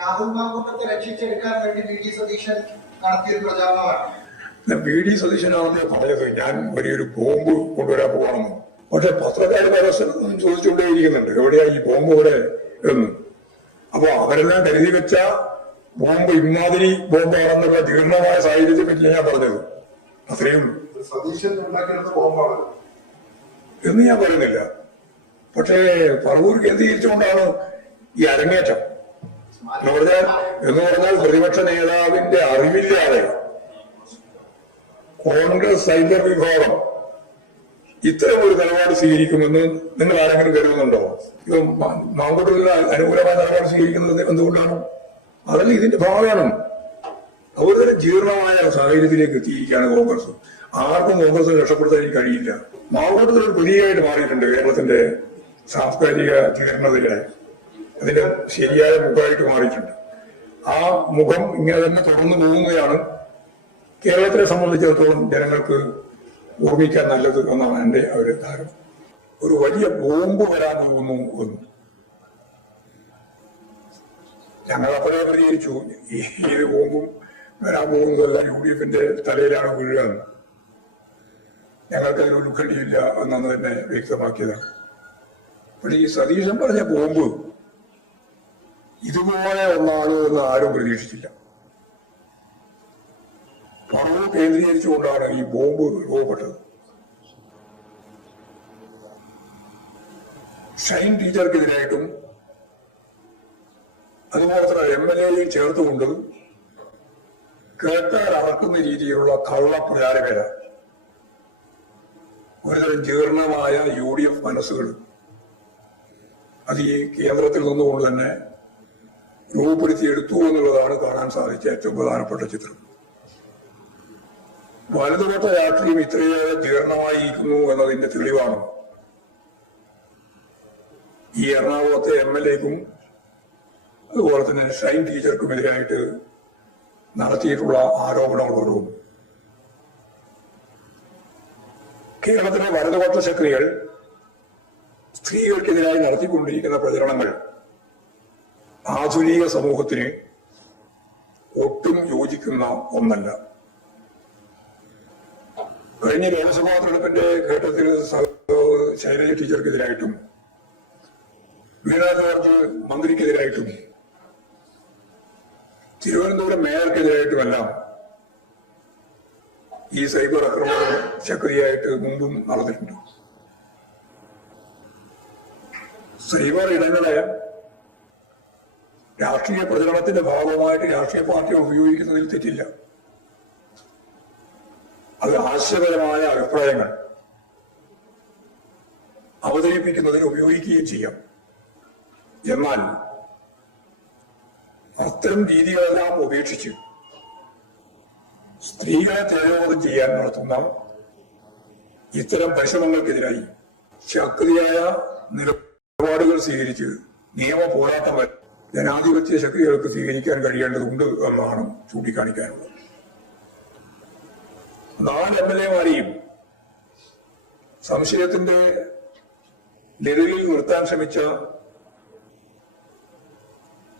രാഹുൽ മാങ്കൂട്ടത്തെ രക്ഷിച്ചെടുക്കാൻ വേണ്ടി V D Satheesan നടത്തിയൊരു പ്രചാരണമാണ്. V D സതീശനാണെന്ന് പറഞ്ഞത് ഞാൻ വലിയൊരു ബോംബ് കൊണ്ടുവരാൻ പോകണമെന്ന്. പക്ഷെ പത്രക്കാർ പരസ്പരം ചോദിച്ചുകൊണ്ടേയിരിക്കുന്നുണ്ട് എവിടെയാ ഈ ബോംബ് ഇവിടെ എന്ന്. അപ്പൊ അവരെല്ലാം കരുതി വെച്ച ബോംബ് ഇമാതിരി ബോംബാണെന്നുള്ള ജീർണമായ സാഹചര്യത്തെ പറ്റി ഞാൻ പറഞ്ഞത്. അത്രയും എന്ന് ഞാൻ പറയുന്നില്ല. പക്ഷേ പറവൂർ കേന്ദ്രീകരിച്ചുകൊണ്ടാണ് ഈ അരങ്ങേറ്റം എന്ന് പറഞ്ഞാൽ പ്രതിപക്ഷ നേതാവിന്റെ അറിവില്ലാതെ കോൺഗ്രസ് സൈബർ വിഭാഗം ഇത്തരം ഒരു നിലപാട് സ്വീകരിക്കുമെന്ന് നിങ്ങൾ ആരെങ്കിലും കരുതുന്നുണ്ടോ? ഇത് മാങ്കൂട്ടത്തിന് അനുകൂലമായ നിലപാട് സ്വീകരിക്കുന്നത് എന്തുകൊണ്ടാണ്? അതല്ല ഇതിന്റെ ഭാഗമാണ്. അതുപോലെ ജീർണമായ സാഹചര്യത്തിലേക്ക് എത്തിയിരിക്കുകയാണ് കോൺഗ്രസ്. ആർക്കും കോൺഗ്രസ് രക്ഷപ്പെടുത്താൻ കഴിയില്ല. മാങ്കൂട്ടത്തിൽ ഒരു പ്രതിയായിട്ട് മാറിയിട്ടുണ്ട് കേരളത്തിന്റെ സാംസ്കാരിക ജീർണതയിലെ. അതിന്റെ ശരിയായ മുഖമായിട്ട് മാറിയിട്ടുണ്ട്. ആ മുഖം ഇങ്ങനെ തന്നെ തുടർന്നു പോകുന്നതാണ് കേരളത്തെ സംബന്ധിച്ചിടത്തോളം ജനങ്ങൾക്ക് ഓർമ്മിക്കാൻ നല്ലത് എന്നാണ് എന്റെ ഒരു ധാരണ. ഒരു വലിയ ബോംബ് വരാൻ പോകുന്നു എന്ന് ഞങ്ങൾ അപ്പോഴേ പ്രതികരിച്ചു. ഏത് ബോംബും വരാൻ പോകുന്നതല്ല UDFന്റെ തലയിലാണ് വീഴുക. ഞങ്ങൾക്കതിൽ ഉത്കണ്ഠയില്ല എന്നാണ് തന്നെ വ്യക്തമാക്കിയതാണ്. പക്ഷെ ഈ സതീശൻ പറഞ്ഞ ബോംബ് ഇതുപോലെ ഒന്നാണോ എന്ന് ആരും പ്രതീക്ഷിച്ചില്ല. പറവൂർ കേന്ദ്രീകരിച്ചുകൊണ്ടാണ് ഈ ബോംബ് രൂപപ്പെട്ടത്. ഷൈൻ ടീച്ചർക്കെതിരായിട്ടും അതുമാത്ര MLA ചേർത്തുകൊണ്ട് കേൾക്കാൻ അറക്കുന്ന രീതിയിലുള്ള കള്ളപ്രചാരകര ഒരുതരം ജീർണമായ UDF മനസ്സുകൾ അത് ഈ കേന്ദ്രത്തിൽ നിന്നുകൊണ്ട് തന്നെ രൂപപ്പെടുത്തിയെടുത്തു എന്നുള്ളതാണ് കാണാൻ സാധിച്ച ഏറ്റവും പ്രധാനപ്പെട്ട ചിത്രം. വലതുപക്ഷ രാഷ്ട്രീയം ഇത്രയേറെ ജീർണമായിരിക്കുന്നു എന്നതിന്റെ തെളിവാണ് ഈ എറണാകുളത്തെ MLAക്കും അതുപോലെ തന്നെ ഷൈൻ ടീച്ചർക്കുമെതിരായിട്ട് നടത്തിയിട്ടുള്ള ആരോപണങ്ങളോടും. കേരളത്തിലെ വലതുപക്ഷ ശക്തികൾ സ്ത്രീകൾക്കെതിരായി നടത്തിക്കൊണ്ടിരിക്കുന്ന പ്രചരണങ്ങൾ ആധുനിക സമൂഹത്തിന് ഒട്ടും യോജിക്കുന്ന ഒന്നല്ല. കഴിഞ്ഞ ലോക്സഭാ തെരഞ്ഞെടുപ്പിന്റെ ഘട്ടത്തിൽ ശൈലജ ടീച്ചർക്കെതിരായിട്ടും വീണ ജോർജ് മന്ത്രിക്കെതിരായിട്ടും തിരുവനന്തപുരം മേയർക്കെതിരായിട്ടുമെല്ലാം ഈ സൈബർ ആക്രമണം ശക്തിയായിട്ട് മുമ്പും നടന്നിട്ടുണ്ട്. സൈബർ ഇടങ്ങളെ രാഷ്ട്രീയ പ്രചരണത്തിന്റെ ഭാഗമായിട്ട് രാഷ്ട്രീയ പാർട്ടികൾ ഉപയോഗിക്കുന്നതിൽ തെറ്റില്ല. അത് ആശയപരമായ അഭിപ്രായങ്ങൾ അവതരിപ്പിക്കുന്നതിന് ഉപയോഗിക്കുകയും ചെയ്യാം. എന്നാൽ അത്തരം രീതികളെല്ലാം ഉപേക്ഷിച്ച് സ്ത്രീകളെ തേജോവധം ചെയ്യാൻ നടത്തുന്ന ഇത്തരം പരിശ്രമങ്ങൾക്കെതിരായി ശക്തിയായ നിലപാടുകൾ സ്വീകരിച്ച് നിയമ പോരാട്ടം ജനാധിപത്യ ശക്തികൾക്ക് സ്വീകരിക്കാൻ കഴിയേണ്ടതുണ്ട് എന്നാണ് ചൂണ്ടിക്കാണിക്കാനുള്ളത്. 4 MLA-മാരെയും സംശയത്തിന്റെ നിഴലിൽ നിർത്താൻ ശ്രമിച്ച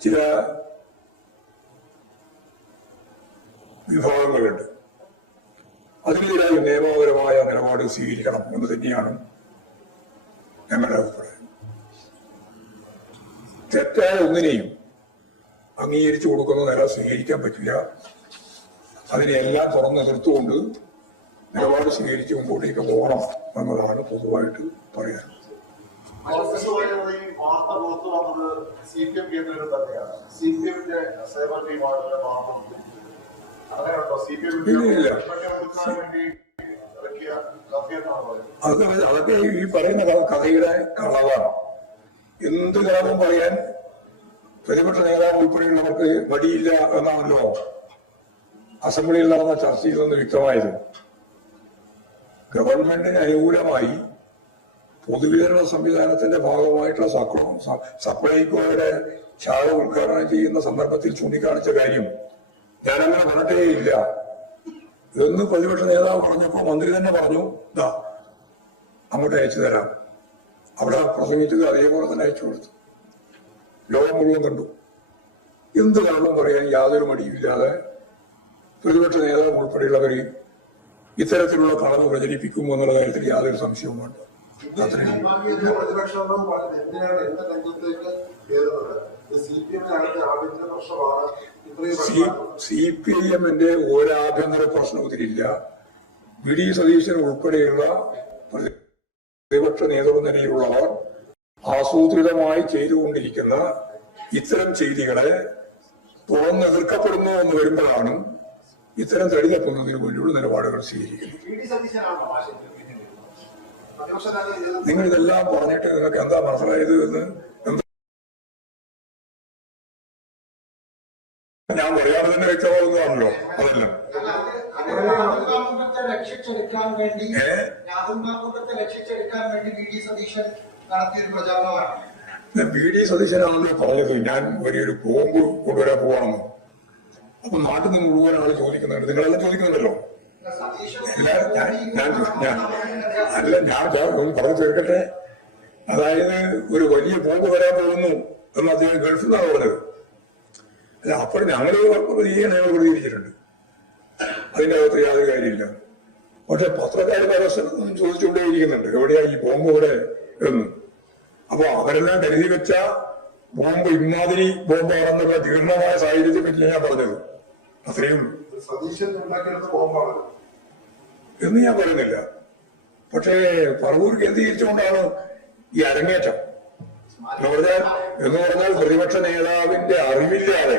ചില വിഭാഗങ്ങളുണ്ട്. അതിനെതിരായി നിയമപരമായ നിലപാട് സ്വീകരിക്കണം എന്ന് തന്നെയാണ് ഞങ്ങളുടെ അഭിപ്രായം. തെറ്റായ ഒന്നിനെയും അംഗീകരിച്ചു കൊടുക്കുന്ന നില സ്വീകരിക്കാൻ പറ്റില്ല. അതിനെല്ലാം തുറന്ന് എതിർത്തുകൊണ്ട് നിലപാട് സ്വീകരിച്ച് മുമ്പോട്ടേക്ക് പോകണം എന്നതാണ് പൊതുവായിട്ട് പറയാനുള്ളത്. അതൊക്കെ ഈ പറയുന്ന കഥയുടെ കളവാണ്. എന്ത് കളവും പറയാൻ പ്രതിപക്ഷ നേതാവ് ഉൾപ്പെടെയുള്ളവർക്ക് മടിയില്ല എന്നാണല്ലോ അസംബ്ലിയിൽ നടന്ന ചർച്ചയിൽ നിന്ന് വ്യക്തമായത്. ഗവൺമെന്റിന് അനുകൂലമായി പൊതുവിതരണ സംവിധാനത്തിന്റെ ഭാഗമായിട്ടുള്ള സപ്ലൈകോയുടെ ശാഖ ഉദ്ഘാടനം ചെയ്യുന്ന സന്ദർഭത്തിൽ ചൂണ്ടിക്കാണിച്ച കാര്യം ഞാനങ്ങനെ പറഞ്ഞിട്ടേയില്ല എന്ന് പ്രതിപക്ഷ നേതാവ് പറഞ്ഞപ്പോ മന്ത്രി തന്നെ പറഞ്ഞു, ഇതാ അങ്ങോട്ട് അയച്ചു തരാം. അവിടെ പ്രസംഗിച്ചത് അതേപോലെ തന്നെ അയച്ചു കൊടുത്തു. ലോകം മുഴുവൻ കണ്ടു. എന്ത് കാരണം പറയാൻ യാതൊരു മടിയുമില്ലാതെ പ്രതിപക്ഷ നേതാവ് ഉൾപ്പെടെയുള്ളവർ ഇത്തരത്തിലുള്ള കളവ് പ്രചരിപ്പിക്കുമോ എന്നുള്ള കാര്യത്തിൽ യാതൊരു സംശയവും വേണ്ട. അത്രയും പ്രതിപക്ഷം എന്തിനാണ് എന്റെ രംഗത്തേക്ക് കയറുന്നത്? CPIM-ന്റെ ഒരാഭ്യന്തര പ്രശ്നത്തിലില്ല. വി ഡി സതീശൻ ഉൾപ്പെടെയുള്ള പ്രതിപക്ഷ നേതൃത്വ നിലയിലുള്ളവർ ആസൂത്രിതമായി ചെയ്തുകൊണ്ടിരിക്കുന്ന ഇത്തരം ചെയ്തികളെ തുറന്ന് എതിർക്കപ്പെടുന്നു എന്ന് വരുമ്പോഴാണ് ഇത്തരം തടി തപ്പുന്നതിന് വേണ്ടിയുള്ള നിലപാടുകൾ സ്വീകരിക്കുന്നത്. നിങ്ങൾ ഇതെല്ലാം പറഞ്ഞിട്ട് നിങ്ങൾക്ക് എന്താ മനസ്സിലായത് എന്ന് ഞാൻ പറയാതെ തന്നെ വ്യക്തമാകുന്നതാണല്ലോ. അതല്ല രക്ഷിച്ചെടുക്കാൻ വേണ്ടി വി ഡി സതീശൻ നടത്തിയൊരു പ്രചാരണമാണ്. വി ഡി സതീശനാണല്ലോ പറഞ്ഞത് ഞാൻ വലിയൊരു ബോംബ് കൊണ്ടുവരാൻ പോവാണെന്ന്. അപ്പൊ നാട്ടിൽ നിന്ന് മുഴുവൻ ആള് ചോദിക്കുന്നുണ്ട്, നിങ്ങളെല്ലാം ചോദിക്കുന്നുണ്ടല്ലോ. ഞാൻ ഒന്ന് പറഞ്ഞു തീർക്കട്ടെ. അതായത് ഒരു വലിയ ബോംബ് വരാൻ പോകുന്നു എന്ന് അദ്ദേഹം ഗൾഫിൽ നിന്നാണ് പറഞ്ഞത്. അല്ല, അപ്പോൾ ഞങ്ങൾ പ്രതികരിച്ചിട്ടുണ്ട്. അതിന്റെ അകത്ത് യാതൊരു കാര്യമില്ല. പക്ഷെ പത്രക്കാർ പരസ്പരം ചോദിച്ചുകൊണ്ടേയിരിക്കുന്നുണ്ട്, എവിടെയാ ഈ ബോംബ് ഇവിടെ എന്ന്. അപ്പൊ അവരെല്ലാം കരുതി വെച്ച ബോംബ് ഇമാതിരി ബോംബാണെന്നുള്ള ജീർണമായ സാഹചര്യത്തെ പറ്റി ഞാൻ പറഞ്ഞത്. അത്രയേ ഉള്ളൂ. എന്ന് ഞാൻ പറയുന്നില്ല. പക്ഷേ പറവൂർ കേന്ദ്രീകരിച്ചുകൊണ്ടാണ് ഈ അരങ്ങേറ്റം എന്ന് പറഞ്ഞാൽ പ്രതിപക്ഷ നേതാവിന്റെ അറിവില്ലാതെ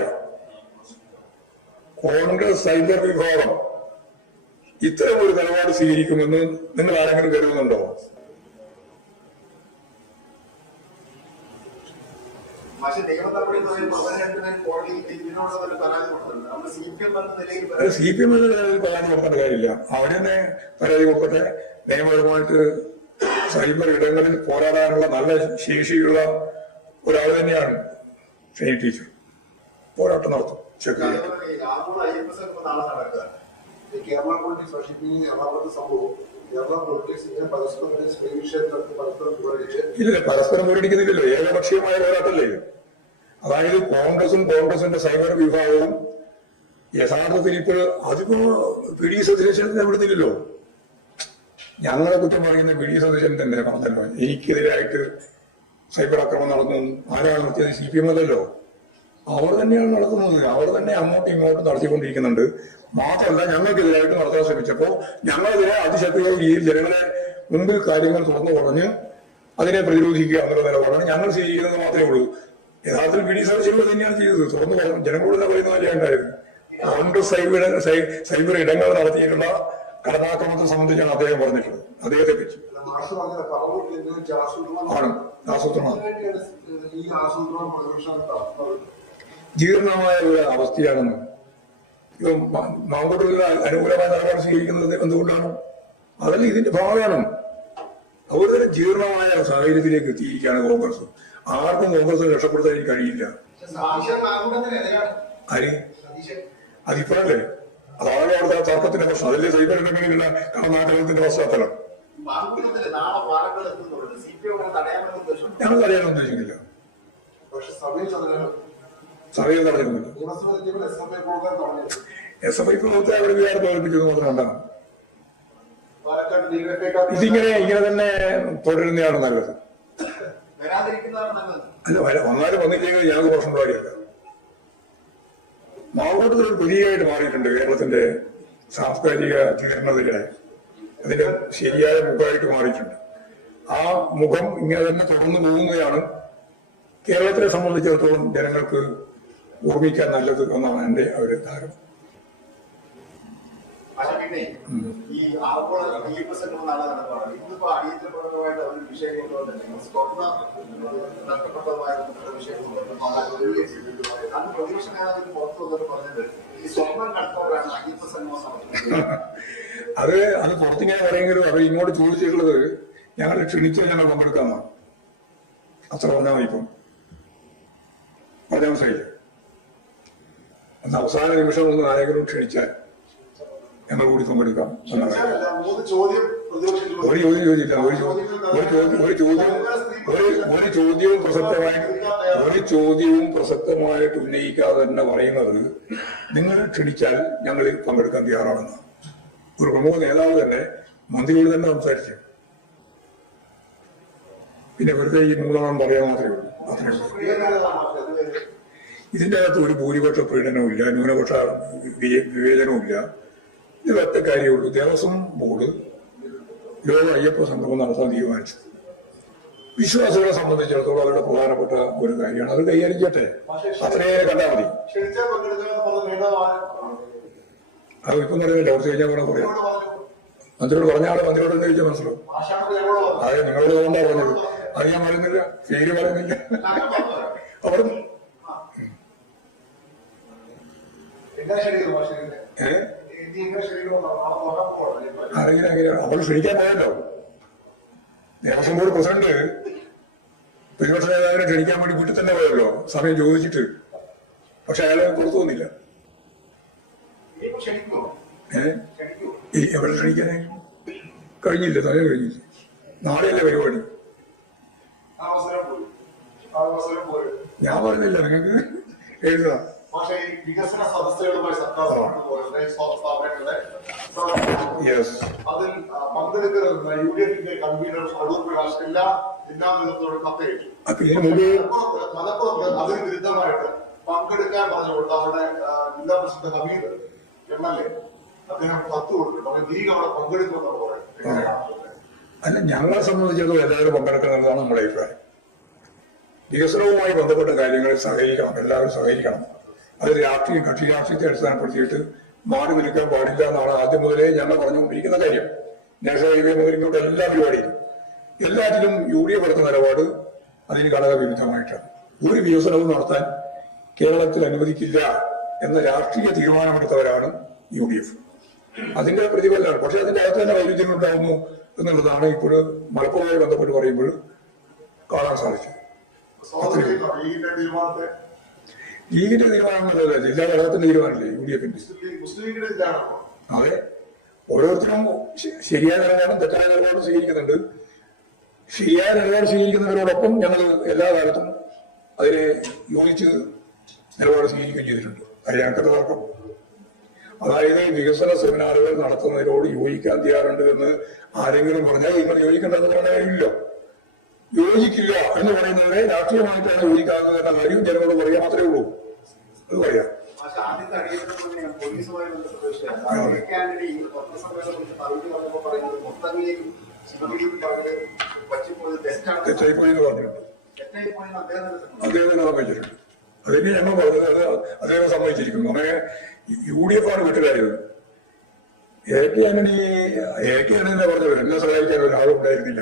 കോൺഗ്രസ് സൈബർ വിഭാഗം ഇത്തരം ഒരു നിലപാട് സ്വീകരിക്കുമെന്ന് നിങ്ങൾ ആരെങ്കിലും കരുതുന്നുണ്ടോ? CPM പരാതി കൊടുക്കേണ്ട കാര്യമില്ല. അവരെന്നെ പരാതി കൊടുക്കട്ടെ. നിയമപരമായിട്ട് സൈബർ ഇടങ്ങളിൽ പോരാടാനുള്ള നല്ല ശേഷിയുള്ള ഒരാൾ തന്നെയാണ് ഷൈനി ടീച്ചർ. പോരാട്ടം നടത്തും. ഇല്ല, പരസ്പരം പോരടിക്കുന്നില്ലല്ലോ. ഏകപക്ഷീയമായ പോരാട്ടല്ലേ. അതായത് കോൺഗ്രസിന്റെ സൈബർ വിഭാഗവും യഥാർത്ഥത്തിൽ ഇപ്പോൾ അതിപ്പോ വി ഡി സതീശനെ വിടുന്നില്ലല്ലോ. ഞങ്ങളെ കുറ്റം പറയുന്ന വി ഡി സതീശൻ തന്നെ പറഞ്ഞല്ലോ, എനിക്കെതിരായിട്ട് സൈബർ ആക്രമണം നടന്നു. ആരാണ് നടത്തിയത്? CPM അല്ലല്ലോ. അവർ തന്നെയാണ് നടത്തുന്നത്. അവർ തന്നെ അങ്ങോട്ടും ഇങ്ങോട്ടും നടത്തിക്കൊണ്ടിരിക്കുന്നുണ്ട്. മാത്രമല്ല, ഞങ്ങൾക്കെതിരായിട്ട് നടത്താൻ ശ്രമിച്ചപ്പോൾ ഞങ്ങളെതിരെ അതിശക്തിയുള്ള രീതിയിൽ ജനങ്ങളെ മുമ്പിൽ കാര്യങ്ങൾ തുറന്നു പറഞ്ഞ് അതിനെ പ്രതിരോധിക്കുക എന്നുള്ള നിലപാടാണ് ഞങ്ങൾ സ്വീകരിക്കുന്നത് മാത്രമേ ഉള്ളൂ. യഥാർത്ഥത്തിൽ വി ഡി സതീശൻ തന്നെയാണ് ചെയ്തത്. തുറന്നു പറഞ്ഞു ജനങ്ങളോട് പറയുന്ന പോലെ ഉണ്ടായത്. കോൺഗ്രസ് സൈബർ ഇടങ്ങൾ നടത്തിയിട്ടുള്ള കടന്നാക്രമണത്തെ സംബന്ധിച്ചാണ് അദ്ദേഹം പറഞ്ഞിട്ടുള്ളത്. അദ്ദേഹത്തെ പറ്റി ആണ് ആസൂത്രണം. ജീർണമായ ഒരു അവസ്ഥയാണെന്ന് ഇപ്പം മാങ്കോട്ടിൽ അനുകൂലമായ നിലപാട് സ്വീകരിക്കുന്നത് എന്തുകൊണ്ടാണ്? അതല്ല ഇതിന്റെ ഭാഗമാണ്. അതുപോലെ തന്നെ ജീർണമായ സാഹചര്യത്തിലേക്ക് എത്തിയിരിക്കുകയാണ് കോൺഗ്രസ്. ആർക്കും കോൺഗ്രസ് രക്ഷപ്പെടുത്താൻ കഴിയില്ല. ആര്? അതിപ്പോഴല്ലേ? അതാണ് അവിടുത്തെ തർക്കത്തിന്റെ പ്രശ്നം. അതല്ലേ സൈബർ ഇടങ്ങളിലുള്ള കടന്നാക്രമണത്തിന്റെ പശ്ചാത്തലം. ഞങ്ങൾ തടയാൻ ഉദ്ദേശിക്കുന്നില്ല. സമയം തടഞ്ഞിരുന്നില്ല. SFI പ്രവർത്തകരെ അവിടെ വികാരം തോൽപ്പിച്ചത് മാത്രമാണ്. ഇങ്ങനെ തന്നെ തുടരുന്നതാണ് നല്ലത്. അല്ല, വന്നാലും വന്നില്ലെങ്കിൽ ഞങ്ങൾക്ക് പ്രശ്നം കാര്യമല്ല. മാവോട്ടത്തിൽ ഒരു പുതിയതായിട്ട് മാറിയിട്ടുണ്ട് കേരളത്തിന്റെ സാംസ്കാരിക ജീർണതയിലായി. അതിന്റെ ശരിയായ മുഖമായിട്ട് മാറിയിട്ടുണ്ട്. ആ മുഖം ഇങ്ങനെ തന്നെ തുടർന്നു പോകുന്നതാണ് കേരളത്തിനെ സംബന്ധിച്ചിടത്തോളം ജനങ്ങൾക്ക് ഓർമ്മിക്കാൻ നല്ലത് എന്നാണ് എന്റെ ഒരു ധാരണ. ഈ ആഗോള നാളെ നടപ്പാണ്. ഇന്നിപ്പോ അടിയന്തരപരമായിട്ട് ഒരു വിഷയം കൊണ്ടുവന്നിട്ടുണ്ട്. സ്വർണ്ണ നഷ്ടപ്പെട്ടതുമായ വിഷയങ്ങളുണ്ട്. അന്ന് പ്രതിപക്ഷ നേതാവിന് പുറത്തു വന്നിട്ട് പറഞ്ഞത് ഈ സ്വർണ്ണം കടത്തവരാണ് അയ്യപ്പ സംഗമം നടത്തുന്നത്. അത് പുറത്തിങ്ങനെ പറയുമെങ്കിലും അവർ ഇങ്ങോട്ട് ചോദിച്ചിട്ടുള്ളത് ഞങ്ങൾ ക്ഷണിച്ച് ഞങ്ങൾ പങ്കെടുക്കാമെന്നാണ്. അത്ര പറഞ്ഞാൽ മതി. ഇപ്പം പറഞ്ഞ മനസ്സിലായില്ലേ? അന്ന് അവസാന നിമിഷം ഒന്ന് നായകനും ക്ഷണിച്ചാൽ ഞങ്ങൾ കൂടി പങ്കെടുക്കാം. ഒരു ചോദ്യവും പ്രസക്തമായി ഒരു ചോദ്യവും പ്രസക്തമായിട്ട് ഉന്നയിക്കാതെ തന്നെ പറയുന്നത് നിങ്ങൾ ക്ഷണിച്ചാൽ ഞങ്ങൾ പങ്കെടുക്കാൻ തയ്യാറാണെന്ന് ഒരു പ്രമുഖ നേതാവ് തന്നെ മന്ത്രിയോട് തന്നെ സംസാരിച്ചു. പിന്നെ വെറുതെ ഈ മൂന്നാം പറയാൻ മാത്രമേ ഉള്ളൂ. ഇതിന്റെ അകത്ത് ഒരു ഭൂരിപക്ഷ പീഡനവും ഇല്ല, ന്യൂനപക്ഷ വിവേചനവും ഇല്ല. ഇത് ഒറ്റ കാര്യമുള്ളൂ. ദേവസ്വം ബോർഡ് ലോക അയ്യപ്പ സംഗമം നടത്താൻ തീരുമാനിച്ചു. വിശ്വാസികളെ സംബന്ധിച്ചിടത്തോളം അവരുടെ പ്രധാനപ്പെട്ട ഒരു കാര്യമാണ്. അത് കൈകാര്യം ചെയ്യട്ടെ, അത്രയേ കണ്ടാൽ മതി. അത് ഇപ്പം പറയുന്നില്ല, കുറച്ച് കഴിഞ്ഞാൽ വേണം പറയാം. മന്ത്രിയോട് പറഞ്ഞാൽ മന്ത്രിയോട് തന്നെ ചോദിച്ചാൽ മനസ്സിലാവും. അതെ, നിങ്ങളോട് കൊണ്ടാ പറഞ്ഞത്. അത് ഞാൻ പറയുന്നില്ല, പേര് പറയുന്നില്ല. അവിടെ അറിയില്ല, അവൾ ക്ഷണിക്കാൻ പോയല്ലോ. ദേവസ്വം ബോർഡ് പ്രസിഡന്റ് പ്രതിപക്ഷ നേതാവിനെ ക്ഷണിക്കാൻ വേണ്ടി വീട്ടിൽ തന്നെ പോയല്ലോ, സമയം ചോദിച്ചിട്ട്. പക്ഷെ അയാളെ പുറത്തു വന്നില്ല. എവിടെ ക്ഷണിക്കാനേ കഴിഞ്ഞില്ല, സമയം കഴിഞ്ഞില്ല. നാളെയല്ലേ പരിപാടി. ഞാൻ പറഞ്ഞില്ല, നിങ്ങൾക്ക് എഴുതാം. പക്ഷേ ഈ വികസന സദസ്സുകളുമായി സർക്കാർ അതിൽ പങ്കെടുക്കുന്ന UDF കൺവീനർ അടൂർ പ്രകാശ് എല്ലാ ജില്ലാ നേതൃത്വത്തോടും കത്തയച്ചു. മലപ്പുറത്ത് അതിന് വിരുദ്ധമായിട്ട് പങ്കെടുക്കാൻ പറഞ്ഞുകൊണ്ട് അവിടെ ജില്ലാ പ്രസിഡന്റ് ഹമീദ് MLA അദ്ദേഹം കത്ത് കൊടുത്തിട്ടുണ്ട്. ലീഗ് അവിടെ പങ്കെടുക്കുമെന്നാണ് പറയുന്നത്. അല്ല, ഞങ്ങളെ സംബന്ധിച്ചിടത്തോളം എല്ലാവരും പങ്കെടുക്കുന്നതാണ് നമ്മുടെ അഭിപ്രായം. വികസനവുമായി ബന്ധപ്പെട്ട കാര്യങ്ങളിൽ സഹകരിക്കണം, എല്ലാവരും സഹകരിക്കണം. അത് രാഷ്ട്രീയം, കക്ഷി രാഷ്ട്രീയത്തെ അടിസ്ഥാനപ്പെടുത്തിയിട്ട് മാറി നിൽക്കാൻ പാടില്ല എന്നാണ് ആദ്യം മുതലേ ഞങ്ങൾ പറഞ്ഞുകൊണ്ടിരിക്കുന്ന കാര്യം. നാഷണൽ ഹൈവേ മുതൽ ഇങ്ങോട്ട് എല്ലാ പരിപാടിയും എല്ലാറ്റിലും UDF എടുത്ത നിലപാട് അതിന് ഘടകവിരുദ്ധമായിട്ടാണ്. ഒരു വികസനവും നടത്താൻ കേരളത്തിൽ അനുവദിക്കില്ല എന്ന രാഷ്ട്രീയ തീരുമാനമെടുത്തവരാണ് UDF. അതിന്റെ പ്രതിഫലമാണ്. പക്ഷെ അതിന്റെ അകത്ത് തന്നെ വൈരുദ്ധ്യം ഉണ്ടാകുന്നു എന്നുള്ളതാണ് ഇപ്പോൾ മലപ്പുറവുമായി ബന്ധപ്പെട്ട് പറയുമ്പോൾ കാണാൻ സാധിച്ചത്. ലീഗിന്റെ തീരുമാനങ്ങളല്ല, ജില്ലാ ഘടകത്തിന്റെ തീരുമാനമല്ലേ UDFന്റെ. അതെ, ഓരോരുത്തരും ശരിയായ നിലപാടും തെറ്റായ നിലപാടും സ്വീകരിക്കുന്നുണ്ട്. ശരിയായ നിലപാട് സ്വീകരിക്കുന്നവരോടൊപ്പം ഞങ്ങൾ എല്ലാ കാലത്തും അതിനെ യോജിച്ച് നിലപാട് സ്വീകരിക്കുകയും ചെയ്തിട്ടുണ്ട്. അത് ഞങ്ങൾക്ക് തർക്കം. അതായത് വികസന സെമിനാറുകൾ നടത്തുന്നതിനോട് യോജിക്കാൻ തയ്യാറുണ്ട് എന്ന് ആരെങ്കിലും പറഞ്ഞാൽ നിങ്ങൾ യോജിക്കേണ്ടതെന്ന് പറഞ്ഞ കാര്യമില്ല. യോജിക്കില്ല എന്ന് പറയുന്നവരെ രാഷ്ട്രീയമായിട്ടാണ് യോജിക്കാവുന്നത് എന്ന കാര്യം ജനങ്ങളോട് പറയാൻ മാത്രമേ ഉള്ളൂ. അത് പറയാം. തെറ്റായിപ്പോയി എന്ന് പറഞ്ഞിട്ടുണ്ട്. അദ്ദേഹം തന്നെ സമ്മതിച്ചിട്ടുണ്ട്. അതിന് ഞങ്ങൾ പറഞ്ഞത് അത് അദ്ദേഹം സമ്മതിച്ചിരിക്കുന്നു. അങ്ങനെ UDF ആണ് വീട്ടുകാരിയത്. AK ആന്റണിയെ പറഞ്ഞവർ എന്നെ സഹായിക്കാൻ ഒരാളും ഉണ്ടായിരുന്നില്ല.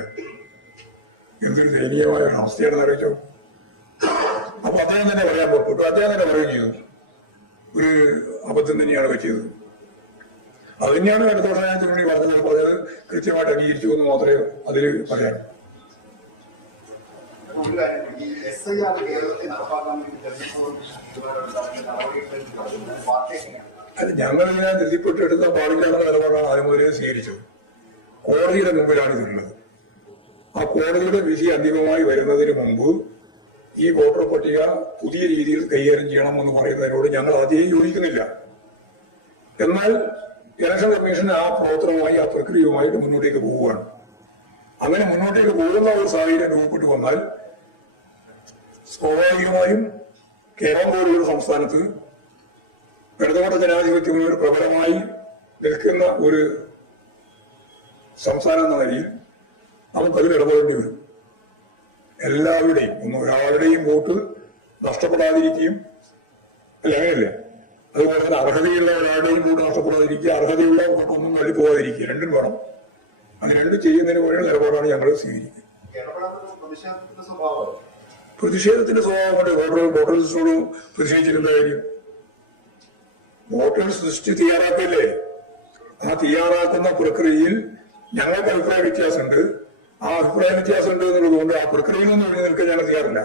എന്തൊരു ദയനീയമായ അവസ്ഥയാണെന്ന് അറിയിച്ചോ. അപ്പൊ അദ്ദേഹം തന്നെ പറയാൻ പുറപ്പെട്ടു. അദ്ദേഹം തന്നെ പറയുകയും ചെയ്തു, ഒരു അബദ്ധം തന്നെയാണ് പറ്റിയത്. അത് തന്നെയാണ് അടുത്ത വർഷം ഞാൻ പറഞ്ഞത് കൃത്യമായിട്ട് അംഗീകരിച്ചു എന്ന് മാത്രമേ അതിൽ പറയാനുള്ളൂ. അല്ല, ഞങ്ങളിങ്ങനെ ധൃതിപ്പെട്ട് എടുക്കാൻ പാടില്ലാത്ത നിലപാടാണ് ആദ്യം മുതലേ സ്വീകരിച്ചത്. കോടതിയുടെ മുമ്പിലാണ് ഇതുള്ളത്. ആ കോടതിയുടെ വിധി അന്തിമമായി വരുന്നതിന് മുമ്പ് ഈ വോട്ടർ പട്ടിക പുതിയ രീതിയിൽ കൈകാര്യം ചെയ്യണമെന്ന് പറയുന്നതിനോട് ഞങ്ങൾ ആദ്യം യോജിക്കുന്നില്ല. എന്നാൽ ഇലക്ഷൻ കമ്മീഷൻ ആ പ്രവർത്തനവുമായി, ആ പ്രക്രിയയുമായിട്ട് മുന്നോട്ടേക്ക് പോവുകയാണ്. അങ്ങനെ മുന്നോട്ടേക്ക് പോകുന്ന ഒരു സാഹചര്യം രൂപപ്പെട്ടു വന്നാൽ സ്വാഭാവികമായും കേരളം പോലുള്ള സംസ്ഥാനത്ത് ഇടതുപക്ഷ ജനാധിപത്യം ഒരു പ്രബലമായി നിൽക്കുന്ന ഒരു സംസ്ഥാനം എന്ന നിലയിൽ നമുക്കതിൽ ഇടപെടേണ്ടി വരും. എല്ലാവരുടെയും, ഒരാളുടെയും വോട്ട് നഷ്ടപ്പെടാതിരിക്കുകയും അല്ല, അങ്ങനെയല്ലേ? അതുപോലെ തന്നെ അർഹതയുള്ള ഒരാളുടെയും വോട്ട് നഷ്ടപ്പെടാതിരിക്കുക, അർഹതയുള്ള വോട്ടൊന്നും തള്ളി പോകാതിരിക്കുക, രണ്ടും വേണം. അത് രണ്ടും ചെയ്യുന്നതിന് വേണ്ട നിലപാടാണ് ഞങ്ങൾ സ്വീകരിക്കുക. പ്രതിഷേധത്തിന്റെ സ്വഭാവം കൊണ്ട് വോട്ടേഴ്സിനോട് പ്രതിഷേധിച്ചിരുന്ന കാര്യം, വോട്ടേഴ്സ് ലിസ്റ്റ് തയ്യാറാക്കല്ലേ? ആ തയ്യാറാക്കുന്ന പ്രക്രിയയിൽ ഞങ്ങൾക്ക് അഭിപ്രായ വ്യത്യാസമുണ്ട്. ആ അഭിപ്രായ വ്യത്യാസം ഉണ്ട് എന്നുള്ളതുകൊണ്ട് ആ പ്രക്രിയയിൽ നിന്ന് ഒഴിഞ്ഞു നിൽക്കാൻ ഞങ്ങൾ തയ്യാറില്ല.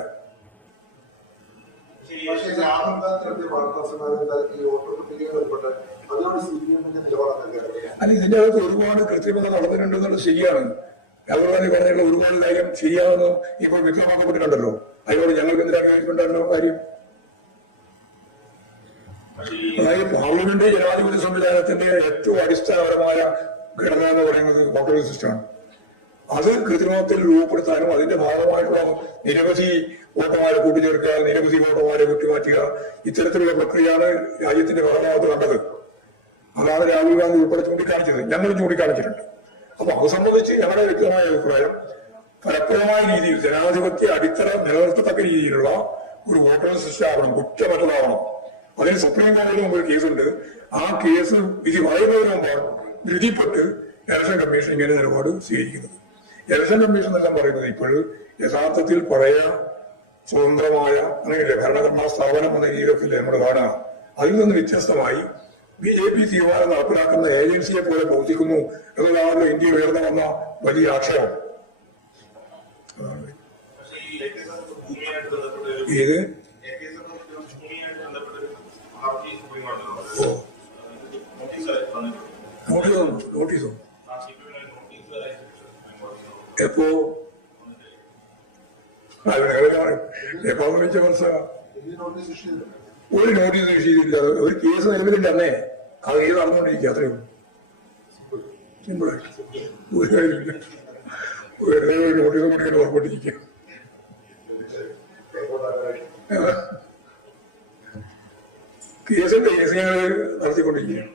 അല്ല, ഇതിന്റെ അകത്ത് ഒരുപാട് കൃത്രിമത നടന്നിട്ടുണ്ട് എന്നുള്ളത് ശരിയാണ്. അതുപോലെ തന്നെ പറഞ്ഞുള്ള ഒരുപാട് കാര്യം ശരിയാണെന്ന് ഇപ്പോൾ വ്യക്തമാക്കപ്പെട്ടിട്ടുണ്ടല്ലോ. അതിനോട് ഞങ്ങൾക്ക് എന്തിനാണ് യോജിപ്പുണ്ടാകുന്ന കാര്യം? അതായത് പാർലമെന്റ് ജനാധിപത്യ സംവിധാനത്തിന്റെ ഏറ്റവും അടിസ്ഥാനപരമായ ഘടന എന്ന് പറയുന്നത് വോട്ടേഴ്സ് സിസ്റ്റമാണ്. അത് കൃത്രിമത്തിൽ രൂപപ്പെടുത്താനും അതിന്റെ ഭാഗമായിട്ടുള്ള നിരവധി വോട്ടർമാരെ കൂട്ടിച്ചേർക്കുക, നിരവധി വോട്ടർമാരെ വെട്ടിമാറ്റുക, ഇത്തരത്തിലുള്ള പ്രക്രിയയാണ് രാജ്യത്തിന്റെ ഭാഗമായിട്ട് കണ്ടത്. അതാണ് രാഹുൽ ഗാന്ധി ഉൾപ്പെടെ ചൂണ്ടിക്കാണിച്ചത്, ഞങ്ങളും ചൂണ്ടിക്കാണിച്ചിട്ടുണ്ട്. അപ്പൊ അത് സംബന്ധിച്ച് ഞങ്ങളുടെ വ്യക്തമായ അഭിപ്രായം, ഫലപ്രദമായ രീതിയിൽ ജനാധിപത്യ അടിത്തറ നിലനിർത്തത്തക്ക രീതിയിലുള്ള ഒരു വോട്ടേഴ്സ് സിസ്റ്റം ആവണം, കുറ്റമറ്റതാവണം. അതിന് സുപ്രീം കോടതിയിൽ മുമ്പ് ഒരു കേസുണ്ട്. ആ കേസ് വിധി പറയുന്നതിന് മുമ്പാണ് ധൃതിപ്പെട്ട് ഇലക്ഷൻ കമ്മീഷൻ ഇങ്ങനെ നിലപാട് സ്വീകരിക്കുന്നത്. ഇലക്ഷൻ കമ്മീഷൻ എന്നെല്ലാം പറയുന്നത് ഇപ്പോൾ യഥാർത്ഥത്തിൽ പഴയ സ്വതന്ത്രമായ അങ്ങനെയല്ലേ ഭരണഘടനാ സ്ഥാപനം എന്ന രീതിയിലൊക്കെ നമ്മൾ കാണുക. അതിൽ നിന്ന് വ്യത്യസ്തമായി BJP തീരുമാനം നടപ്പിലാക്കുന്ന ഏജൻസിയെ പോലെ പ്രവർത്തിക്കുന്നു എന്നതാണല്ലോ ഇന്ത്യ ഉയർന്നു വന്ന വലിയ ആക്ഷേപം. ഏത് നോട്ടീസോ എപ്പോ എപ്പോ മനസ്സിലാക്കാം. ഒരു നോട്ടീസ് ഇഷ്യൂ ചെയ്തില്ല, ഒരു കേസ് നിലവിലില്ല അന്നേ. ആ കേസ് നടന്നുകൊണ്ടിരിക്കുക, അത്രയും സിമ്പിളായിട്ട് ഒരു കാര്യമില്ല. വെറുതെ ഒരു നോട്ടീസ് കൊടുക്കാൻ ഉറപ്പിട്ടിരിക്കുക. കേസിന്റെ കേസ് ഞങ്ങൾ നടത്തിക്കൊണ്ടിരിക്കുകയാണ്.